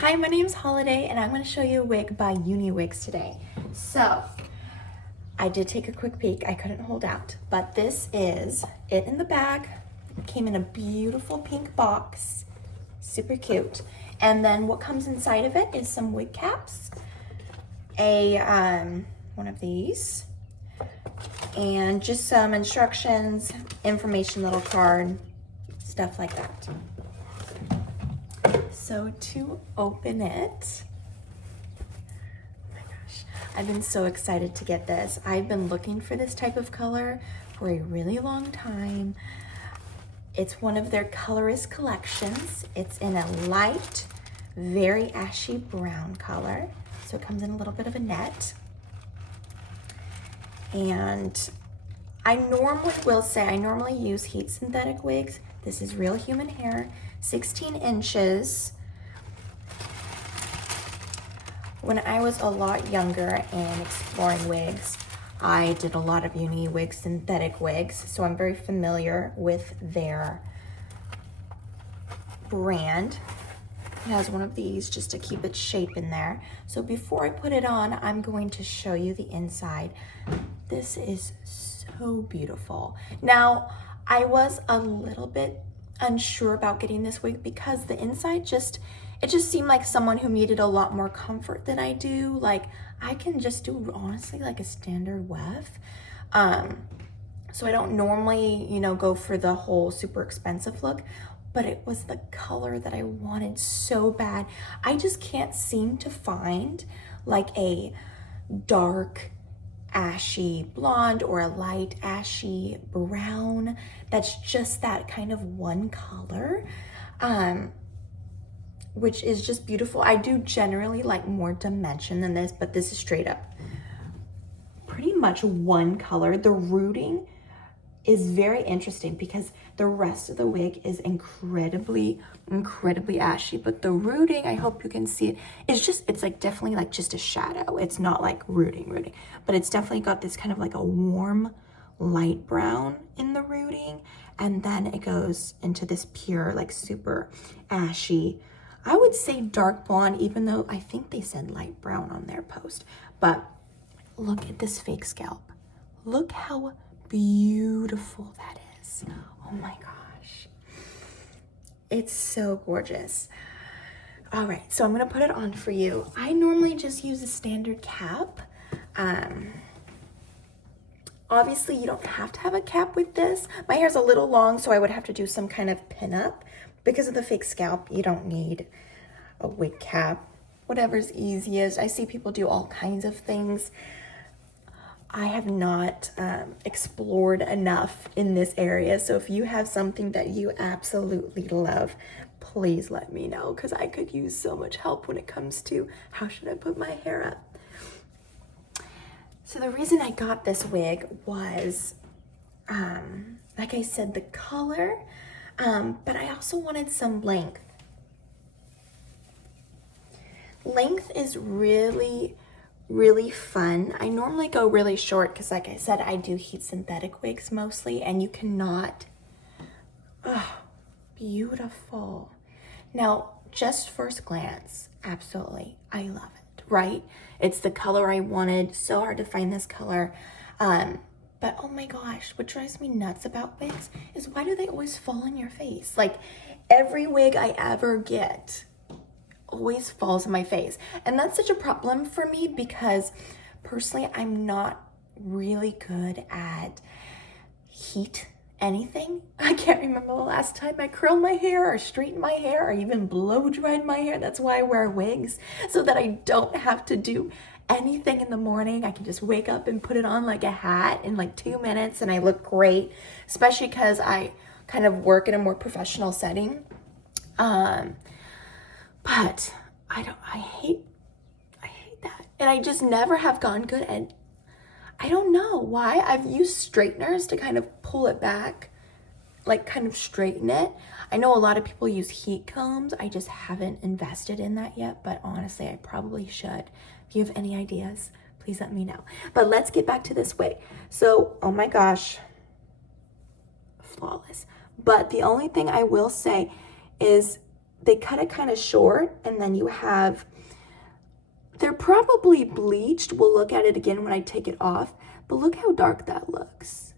Hi, my name's Holiday and I'm going to show you a wig by Uniwigs today. So, I did take a quick peek, I couldn't hold out, but this is it in the bag. It came in a beautiful pink box, super cute. And then what comes inside of it is some wig caps, one of these, and just some instructions, information little card, stuff like that. So to open it, oh my gosh, I've been so excited to get this. I've been looking for this type of color for a really long time. It's one of their colorist collections. It's in a light, very ashy brown color. So it comes in a little bit of a net. And I normally use heat synthetic wigs. This is real human hair, 16 inches. When I was a lot younger and exploring wigs, I did a lot of Uniwigs synthetic wigs, so I'm very familiar with their brand. It has one of these just to keep its shape in there. So before I put it on, I'm going to show you the inside. This is so beautiful. Now, I was a little bit unsure about getting this wig because the inside it just seemed like someone who needed a lot more comfort than I do. Like, I can just do, honestly, like a standard weft. So I don't normally, go for the whole super expensive look, but it was the color that I wanted so bad. I just can't seem to find like a dark ashy blonde or a light ashy brown that's just that kind of one color, which is just beautiful. I do generally like more dimension than this, but this is straight up pretty much one color. The rooting is very interesting because the rest of the wig is incredibly ashy, but the rooting, I hope you can see it, it's like definitely like just a shadow. It's not like rooting, but it's definitely got this kind of like a warm light brown in the rooting, and then it goes into this pure like super ashy, I would say dark blonde, even though I think they said light brown on their post. But look at this fake scalp. Look how beautiful that is. Oh my gosh. It's so gorgeous. All right, so I'm gonna put it on for you. I normally just use a standard cap. Obviously you don't have to have a cap with this. My hair's a little long, so I would have to do some kind of pin-up. Because of the fake scalp, you don't need a wig cap. Whatever's easiest. I see people do all kinds of things. I have not explored enough in this area, so if you have something that you absolutely love, please let me know, because I could use so much help when it comes to how should I put my hair up. So the reason I got this wig was, like I said, the color, but I also wanted some length. Length is really fun. I normally go really short because, like I said, I do heat synthetic wigs mostly, and you cannot, beautiful. Now, just first glance, absolutely, I love it, right? It's the color I wanted. So hard to find this color. But oh my gosh, what drives me nuts about wigs is why do they always fall on your face? Like, every wig I ever get always falls on my face. And that's such a problem for me because personally, I'm not really good at heat anything. I can't remember the last time I curled my hair or straightened my hair or even blow dried my hair. That's why I wear wigs, so that I don't have to do anything in the morning. I can just wake up and put it on like a hat in like 2 minutes and I look great, especially because I kind of work in a more professional setting. But I hate that. And I just never have gone good. And I don't know why. I've used straighteners to kind of pull it back, like kind of straighten it. I know a lot of people use heat combs. I just haven't invested in that yet, but honestly, I probably should. If you have any ideas, please let me know. But let's get back to this wig. So, oh my gosh, flawless. But the only thing I will say is they cut it kind of short, and then you have, they're probably bleached. We'll look at it again when I take it off, but look how dark that looks.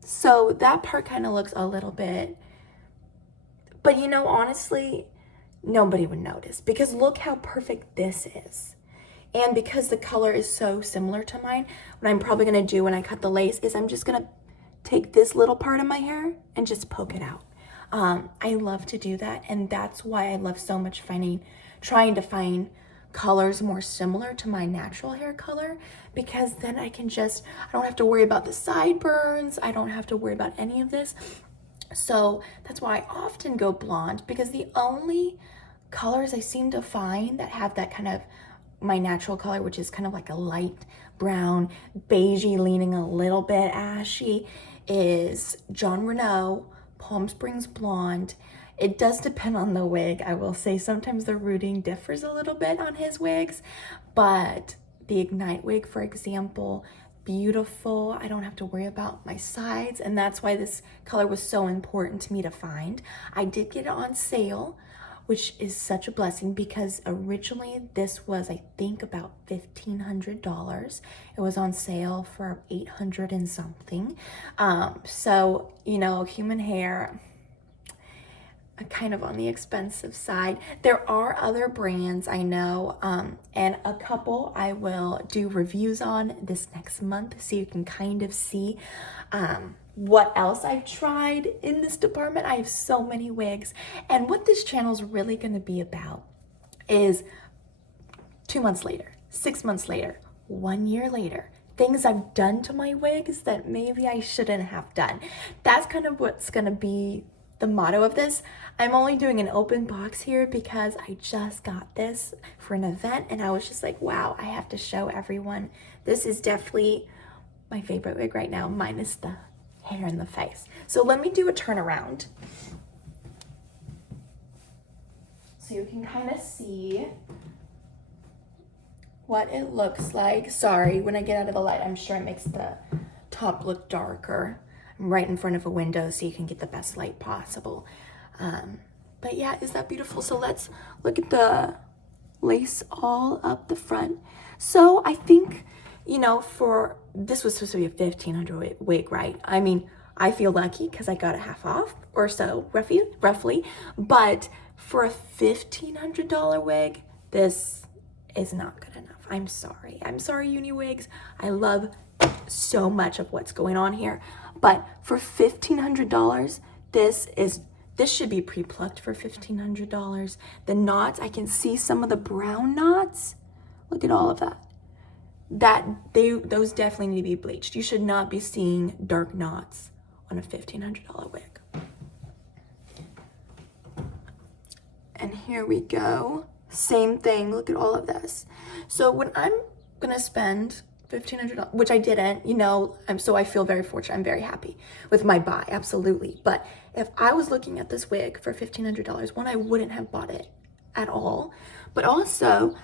So that part kind of looks a little bit, but you know, honestly, nobody would notice because look how perfect this is. And because the color is so similar to mine, what I'm probably gonna do when I cut the lace is I'm just gonna take this little part of my hair and just poke it out. I love to do that, and that's why I love so much trying to find colors more similar to my natural hair color, because then I don't have to worry about the sideburns. I don't have to worry about any of this. So that's why I often go blonde, because the only colors I seem to find that have that kind of my natural color, which is kind of like a light brown, beigey leaning a little bit ashy, is John Renault, Palm Springs Blonde. It does depend on the wig. I will say sometimes the rooting differs a little bit on his wigs, but the Ignite wig, for example, beautiful. I don't have to worry about my sides, and that's why this color was so important to me to find. I did get it on sale, which is such a blessing, because originally this was, I think, about $1,500. It was on sale for $800 and something. So, you know, human hair, kind of on the expensive side. There are other brands I know, and a couple I will do reviews on this next month, so you can kind of see what else I've tried in this department. I have so many wigs, and what this channel is really going to be about is 2 months later, 6 months later, 1 year later, things I've done to my wigs that maybe I shouldn't have done. That's kind of what's going to be the motto of this. I'm only doing an open box here because I just got this for an event, and I was just like, wow, I have to show everyone. This is definitely my favorite wig right now, minus the hair in the face. So let me do a turnaround so you can kind of see what it looks like. Sorry, when I get out of the light, I'm sure it makes the top look darker. I'm right in front of a window so you can get the best light possible. But yeah, is that beautiful? So let's look at the lace all up the front. So I think, you know, this was supposed to be a $1,500 wig, right? I mean, I feel lucky because I got it half off or so, roughly. But for a $1,500 wig, this is not good enough. I'm sorry, Uniwigs. I love so much of what's going on here, but for $1,500, this should be pre-plucked for $1,500. The knots, I can see some of the brown knots. Look at all of that. Those definitely need to be bleached. You should not be seeing dark knots on a $1,500 wig. And here we go. Same thing. Look at all of this. So when I'm gonna spend $1,500, which I didn't, you know, so I feel very fortunate. I'm very happy with my buy, absolutely. But if I was looking at this wig for $1,500, one, I wouldn't have bought it at all. But also,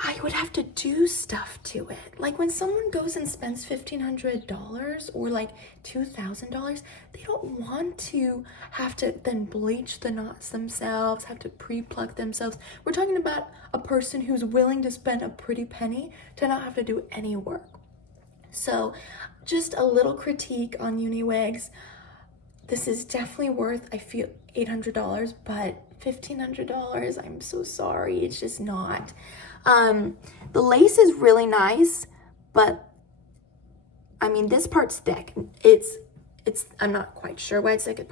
I would have to do stuff to it. Like when someone goes and spends $1,500 or like $2,000, they don't want to have to then bleach the knots themselves, have to pre-pluck themselves. We're talking about a person who's willing to spend a pretty penny to not have to do any work. So just a little critique on Uniwigs. This is definitely worth, I feel, $800, but $1,500, I'm so sorry, it's just not. The lace is really nice, but I mean, this part's thick. I'm not quite sure why it's thick.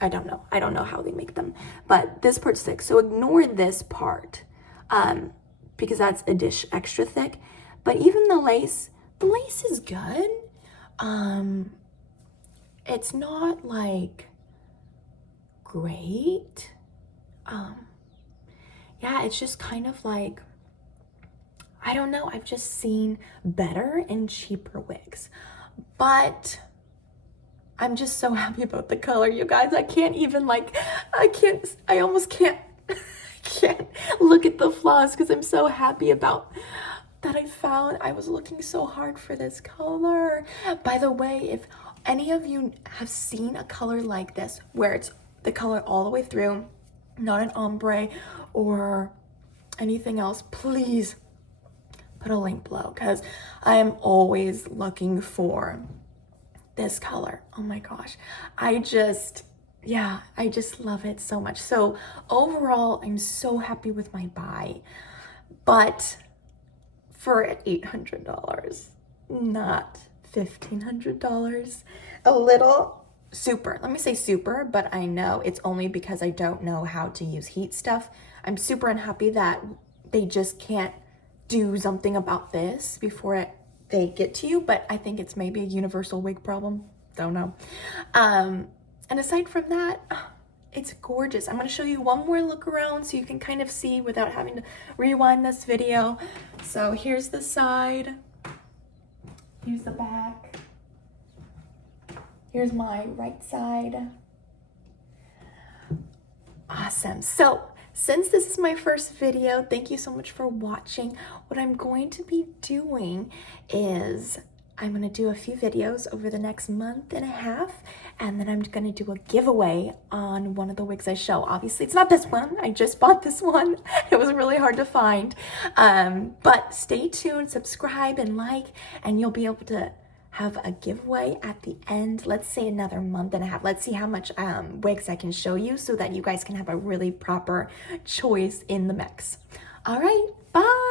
I don't know how they make them, but this part's thick. So ignore this part, because that's extra thick. But even the lace is good. It's not like great. Yeah, it's just kind of like, I don't know, I've just seen better and cheaper wigs. But I'm just so happy about the color, you guys. I almost can't look at the flaws because I'm so happy about that. I was looking so hard for this color. By the way, if any of you have seen a color like this where the color all the way through, not an ombre or anything else, please put a link below because I am always looking for this color. Oh my gosh. I just love it so much. So overall, I'm so happy with my buy, but for $800, not $1,500, a little super. Let me say super, but I know it's only because I don't know how to use heat stuff. I'm super unhappy that they just can't do something about this before they get to you, but I think it's maybe a universal wig problem. Don't know. And aside from that, it's gorgeous. I'm going to show you one more look around so you can kind of see without having to rewind this video. So here's the side. Here's the back. Here's my right side. Awesome. So since this is my first video, thank you so much for watching. What I'm going to be doing is I'm going to do a few videos over the next month and a half, and then I'm going to do a giveaway on one of the wigs I show. Obviously, it's not this one. I just bought this one. It was really hard to find. But stay tuned, subscribe, and like, and you'll be able to have a giveaway at the end. Let's say another month and a half. Let's see how much wigs I can show you so that you guys can have a really proper choice in the mix. All right, bye.